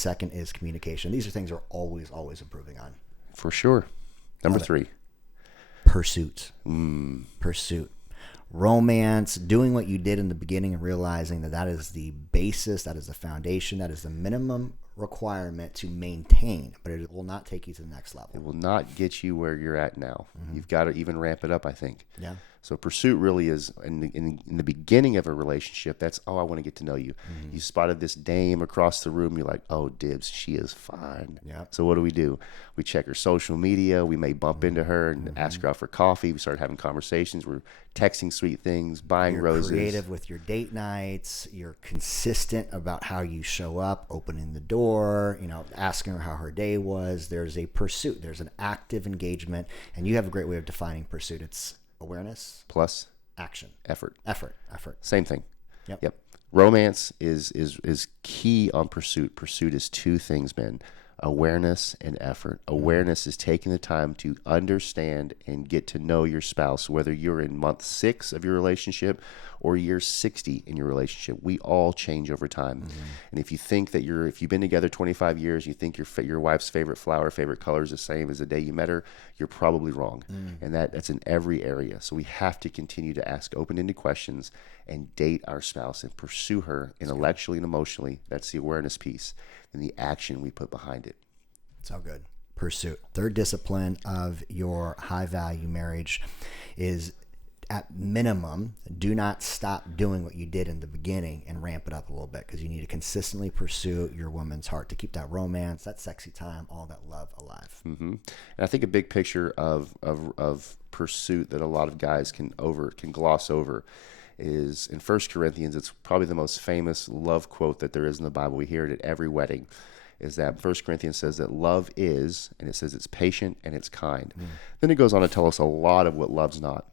second is communication. These are things we're always improving on. For sure. Number Love it. 3. Pursuit. Pursuit. Romance, doing what you did in the beginning and realizing that that is the basis, that is the foundation, that is the minimum requirement to maintain, but it will not take you to the next level. It will not get you where you're at now. You've got to even ramp it up, I think. Yeah. So pursuit really is in the beginning of a relationship. That's, oh, I want to get to know you. You spotted this dame across the room. You're like, oh, dibs, she is fine. Yeah. So what do? We check her social media. We may bump into her and ask her out for coffee. We start having conversations. We're texting sweet things, buying You're roses. creative with your date nights. You're consistent about how you show up, opening the door, asking her how her day was. There's a pursuit. There's an active engagement. And you have a great way of defining pursuit. It's awareness, Plus action, effort. effort. Same thing. Yep. Romance is key on pursuit. Pursuit is 2 things, man. Awareness and effort. Awareness is taking the time to understand and get to know your spouse, whether you're in month 6 of your relationship or year 60 in your relationship. We all change over time. And if you think that if you've been together 25 years, you think your wife's favorite flower, favorite color is the same as the day you met her, you're probably wrong. And that's in every area. So we have to continue to ask open-ended questions and date our spouse and pursue her intellectually and emotionally. That's the awareness piece. And the action we put behind it. So good. Pursuit. Third discipline of your high value marriage is, at minimum, do not stop doing what you did in the beginning and ramp it up a little bit, because you need to consistently pursue your woman's heart to keep that romance, that sexy time, all that love alive. And I think a big picture of pursuit that a lot of guys can gloss over is in 1 Corinthians. It's probably the most famous love quote that there is in the Bible. We hear it at every wedding. Is that 1 Corinthians says that love is, and it says it's patient and it's kind. Then it goes on to tell us a lot of what love's not.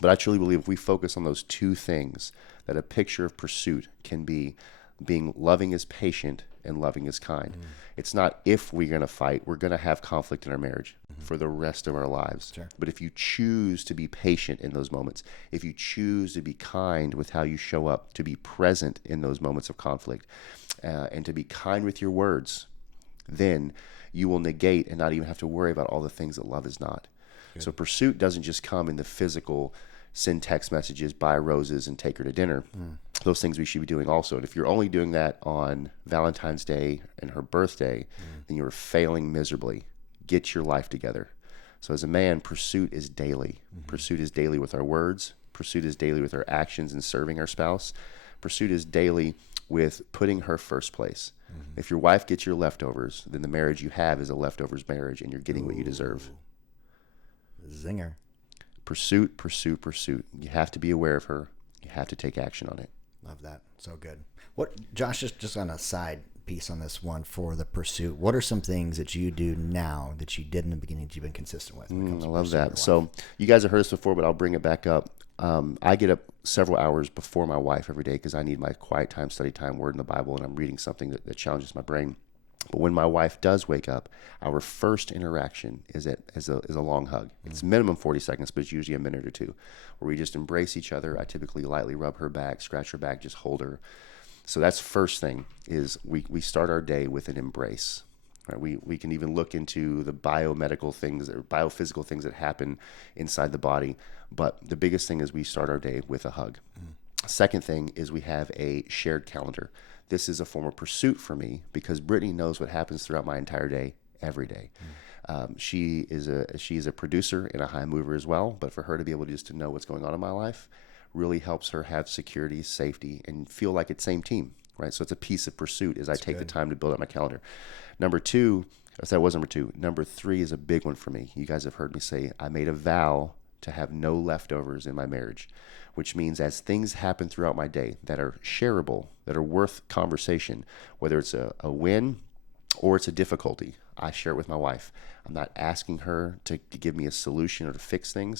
But I truly believe if we focus on those 2 things, that a picture of pursuit can be being loving is patient and loving is kind. It's not if we're going to fight, we're going to have conflict in our marriage for the rest of our lives. Sure. But if you choose to be patient in those moments, if you choose to be kind with how you show up, to be present in those moments of conflict, and to be kind with your words, then you will negate and not even have to worry about all the things that love is not. Good. So pursuit doesn't just come in the physical, send text messages, buy roses, and take her to dinner. Those things we should be doing also. And if you're only doing that on Valentine's Day and her birthday, then you're failing miserably. Get your life together. So as a man, pursuit is daily. Pursuit is daily with our words. Pursuit is daily with our actions in serving our spouse. Pursuit is daily with putting her first place. If your wife gets your leftovers, then the marriage you have is a leftovers marriage, and you're getting what you deserve. Zinger. Pursuit, pursuit, pursuit. You have to be aware of her. You have to take action on it. Love that. So good. What, Josh, just on a side piece on this one for the pursuit, what are some things that you do now that you did in the beginning that you've been consistent with? I love that. So you guys have heard this before, but I'll bring it back up. I get up several hours before my wife every day because I need my quiet time, study time, word in the Bible, and I'm reading something that challenges my brain. But when my wife does wake up, our first interaction is a long hug. It's minimum 40 seconds, but it's usually a minute or 2, where we just embrace each other. I typically lightly rub her back, scratch her back, just hold her. So that's first thing, is we start our day with an embrace. Right? We can even look into the biomedical things or biophysical things that happen inside the body. But the biggest thing is we start our day with a hug. Second thing is we have a shared calendar. This is a form of pursuit for me because Brittany knows what happens throughout my entire day, every day. She is a producer and a high mover as well. But for her to be able to know what's going on in my life really helps her have security, safety, and feel like it's same team. Right, so it's a piece of pursuit as I take the time to build up my calendar. Number 2, that was number 2. Number 3 is a big one for me. You guys have heard me say I made a vow to have no leftovers in my marriage, which means as things happen throughout my day that are shareable, that are worth conversation, whether it's a win or it's a difficulty, I share it with my wife. I'm not asking her to give me a solution or to fix things.